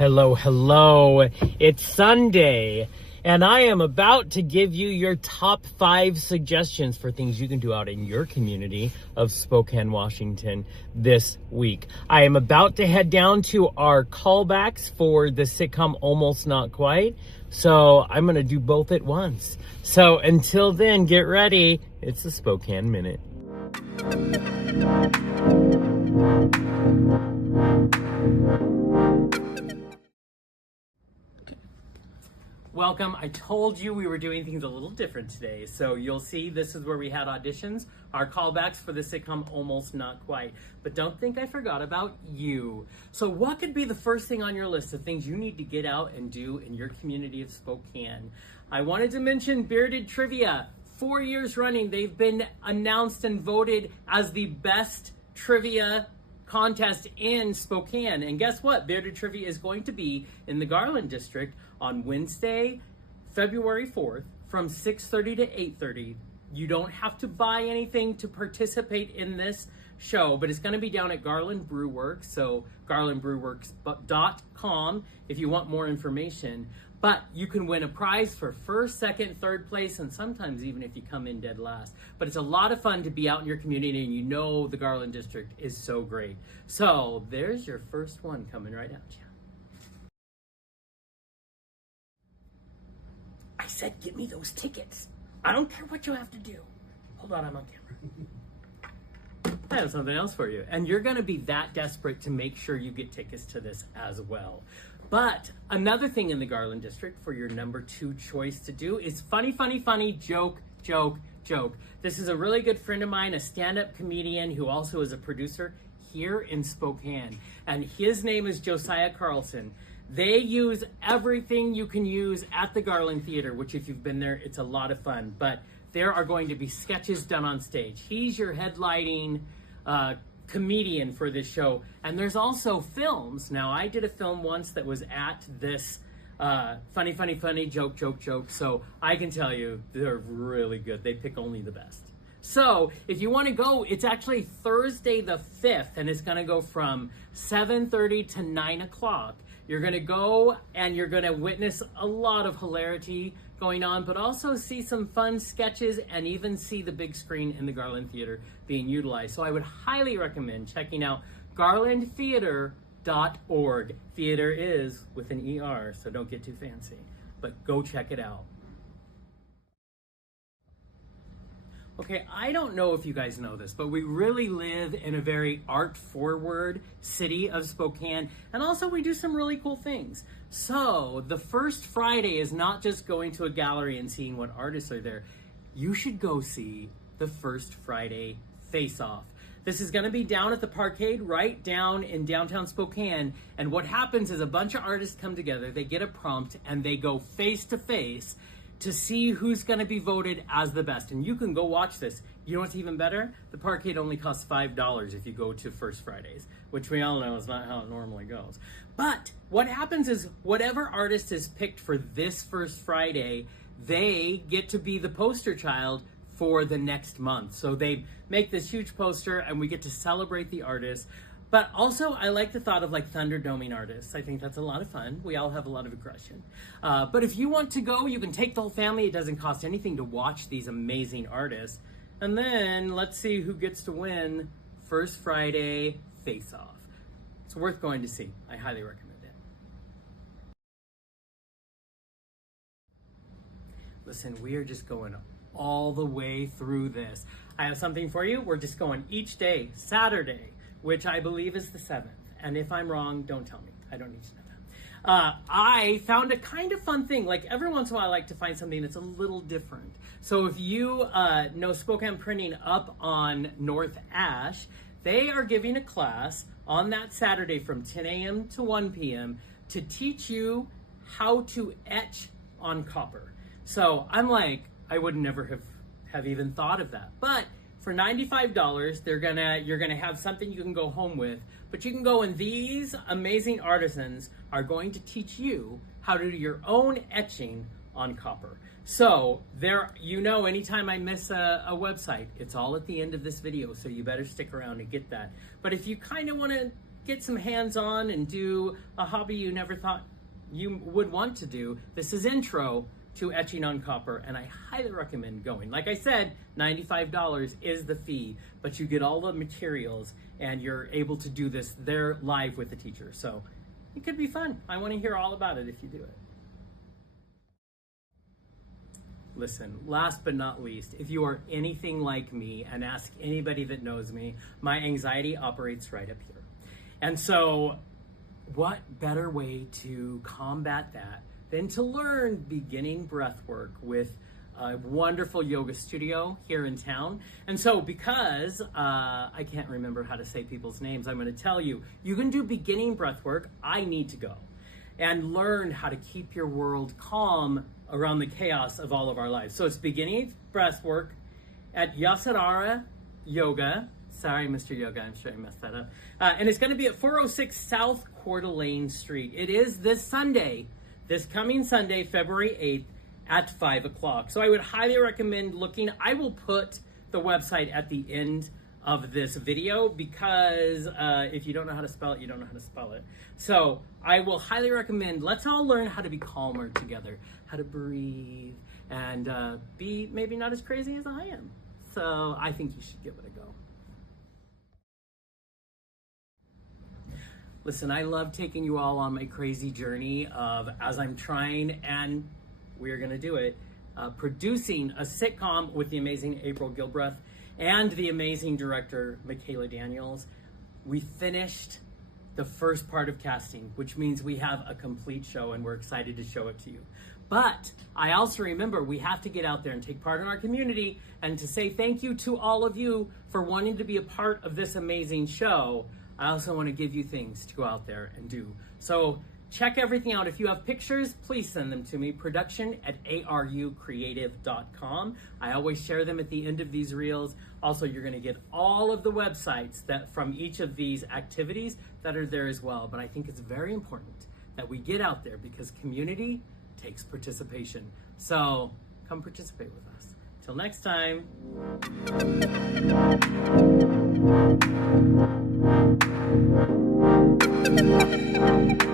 Hello, hello. It's Sunday, and I am about to give you your top 5 suggestions for things you can do out in your community of Spokane, Washington this week. I am about to head down to our callbacks for the sitcom Almost Not Quite, so I'm going to do both at once. So until then, get ready. It's the Spokane Minute. Welcome. I told you we were doing things a little different today. So you'll see this is where we had auditions, our callbacks for the sitcom Almost Not Quite. But don't think I forgot about you. So what could be the first thing on your list of things you need to get out and do in your community of Spokane? I wanted to mention Bearded Trivia. 4 years running, they've been announced and voted as the best trivia contest in Spokane. And guess what? Bearded Trivia is going to be in the Garland District on Wednesday, February 4th from 6:30 to 8:30. You don't have to buy anything to participate in this show, but it's going to be down at Garland Brew Works, so garlandbrewworks.com if you want more information. But you can win a prize for first, second, third place, and sometimes even if you come in dead last. But it's a lot of fun to be out in your community, and you know the Garland District is so great. So there's your first one coming right at you. I said, get me those tickets. I don't care what you have to do. Hold on, I'm on camera. I have something else for you. And you're going to be that desperate to make sure you get tickets to this as well. But another thing in the Garland District for your number 2 choice to do is funny, joke. This is a really good friend of mine, a stand-up comedian who also is a producer here in Spokane. And his name is Josiah Carlson. They use everything you can use at the Garland Theater, which if you've been there, it's a lot of fun. But there are going to be sketches done on stage. He's your headlining comedian for this show. And there's also films. Now, I did a film once that was at this funny, joke. So I can tell you, they're really good. They pick only the best. So if you want to go, it's actually Thursday the 5th, and it's going to go from 7:30 to 9 o'clock. You're going to go and you're going to witness a lot of hilarity going on, but also see some fun sketches and even see the big screen in the Garland Theater being utilized. So I would highly recommend checking out garlandtheater.org. Theater is with an ER, so don't get too fancy, but go check it out. Okay, I don't know if you guys know this, but we really live in a very art-forward city of Spokane, and also we do some really cool things. So the first Friday is not just going to a gallery and seeing what artists are there. You should go see the First Friday Face-Off. This is going to be down at the Parkade, right down in downtown Spokane, and what happens is a bunch of artists come together, they get a prompt, and they go face-to-face to see who's going to be voted as the best. And you can go watch this. You know what's even better? The Parkade only costs $5 if you go to First Fridays, which we all know is not how it normally goes. But what happens is whatever artist is picked for this First Friday, they get to be the poster child for the next month. So they make this huge poster and we get to celebrate the artist. But also, I like the thought of like Thunderdoming artists. I think that's a lot of fun. We all have a lot of aggression. But if you want to go, you can take the whole family. It doesn't cost anything to watch these amazing artists. And then let's see who gets to win First Friday Face-Off. It's worth going to see. I highly recommend it. Listen, we are just going all the way through this. I have something for you. We're just going each day, Saturday, which I believe is the 7th. And if I'm wrong, don't tell me. I don't need to know that. I found a kind of fun thing. Like every once in a while, I like to find something that's a little different. So if you know Spokane Printing up on North Ash, they are giving a class on that Saturday from 10 a.m. to 1 p.m. to teach you how to etch on copper. So I'm like, I would never have even thought of that. But for $95, you're gonna have something you can go home with, but you can go and these amazing artisans are going to teach you how to do your own etching on copper. So there, you know, anytime I miss a website, it's all at the end of this video, so you better stick around and get that. But if you kind of want to get some hands-on and do a hobby you never thought you would want to do, this is Intro to Etching on Copper, and I highly recommend going. Like I said, $95 is the fee, but you get all the materials and you're able to do this there live with the teacher. So it could be fun. I want to hear all about it if you do it. Listen, last but not least, if you are anything like me, and ask anybody that knows me, my anxiety operates right up here. And so what better way to combat that than to learn beginning breath work with a wonderful yoga studio here in town. And so because I can't remember how to say people's names, I'm going to tell you, you can do beginning breath work. I need to go and learn how to keep your world calm around the chaos of all of our lives. So it's beginning breath work at Yasarara Yoga. Sorry, Mr. Yoga, I'm sure I messed that up. And it's going to be at 406 South Coeur d'Alene Street. It is this Sunday, this coming Sunday, February 8th at 5 o'clock. So I would highly recommend looking. I will put the website at the end of this video because if you don't know how to spell it, you don't know how to spell it. So I will highly recommend, let's all learn how to be calmer together, how to breathe, and be maybe not as crazy as I am. So I think you should give it a go. Listen, I love taking you all on my crazy journey of, as I'm trying, and we're gonna do it, producing a sitcom with the amazing April Gilbreth and the amazing director, Michaela Daniels. We finished the first part of casting, which means we have a complete show and we're excited to show it to you. But I also remember we have to get out there and take part in our community and to say thank you to all of you for wanting to be a part of this amazing show. I also want to give you things to go out there and do. So check everything out. If you have pictures, please send them to me, production@arucreative.com. I always share them at the end of these reels. Also, you're going to get all of the websites that from each of these activities that are there as well. But I think it's very important that we get out there because community takes participation. So come participate with us. Till next time. Thank you.